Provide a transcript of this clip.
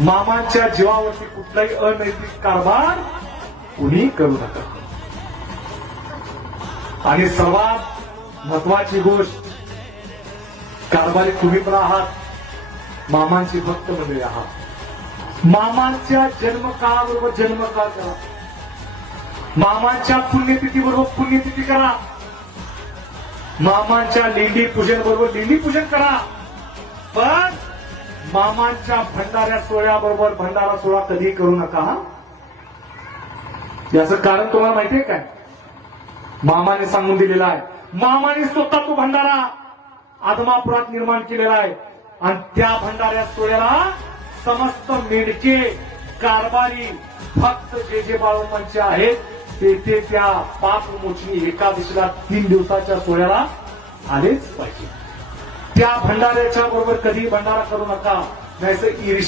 मामांच्या जीवावरती कुठलाही अनैतिक कारभार कुणी करू नका. आणि सर्वात महत्वाची गोष्ट, कारभारी तुम्ही पण आहात, मामांची भक्त मंडळी आहात. मामांच्या जन्मकाळाबरोबर जन्मकाळ करा, मामांच्या पुण्यतिथी बरोबर पुण्यतिथी करा, मामांच्या लेंडी पूजन बरोबर लेंडी पूजन करा. पण मामांच्या भंडाऱ्या सोहळ्याबरोबर भंडारा सोहळा कधी करू नका. याचं कारण तुम्हाला माहितीये काय? मामाने सांगून दिलेलं आहे. मामाने स्वतः तो भंडारा आदमापुरात निर्माण केलेला आहे. आणि त्या भंडाऱ्या सोहळ्याला समस्त मेडके, कारभारी, भक्त जे बाळोमांचे आहेत ते त्या पापमोचनी एकादशीला 3 दिवसाच्या सोहळ्याला आलेच पाहिजे. त्या भंडाऱ्याच्या बरोबर कधी भंडारा करू नका, नाहीतर ईर्ष्या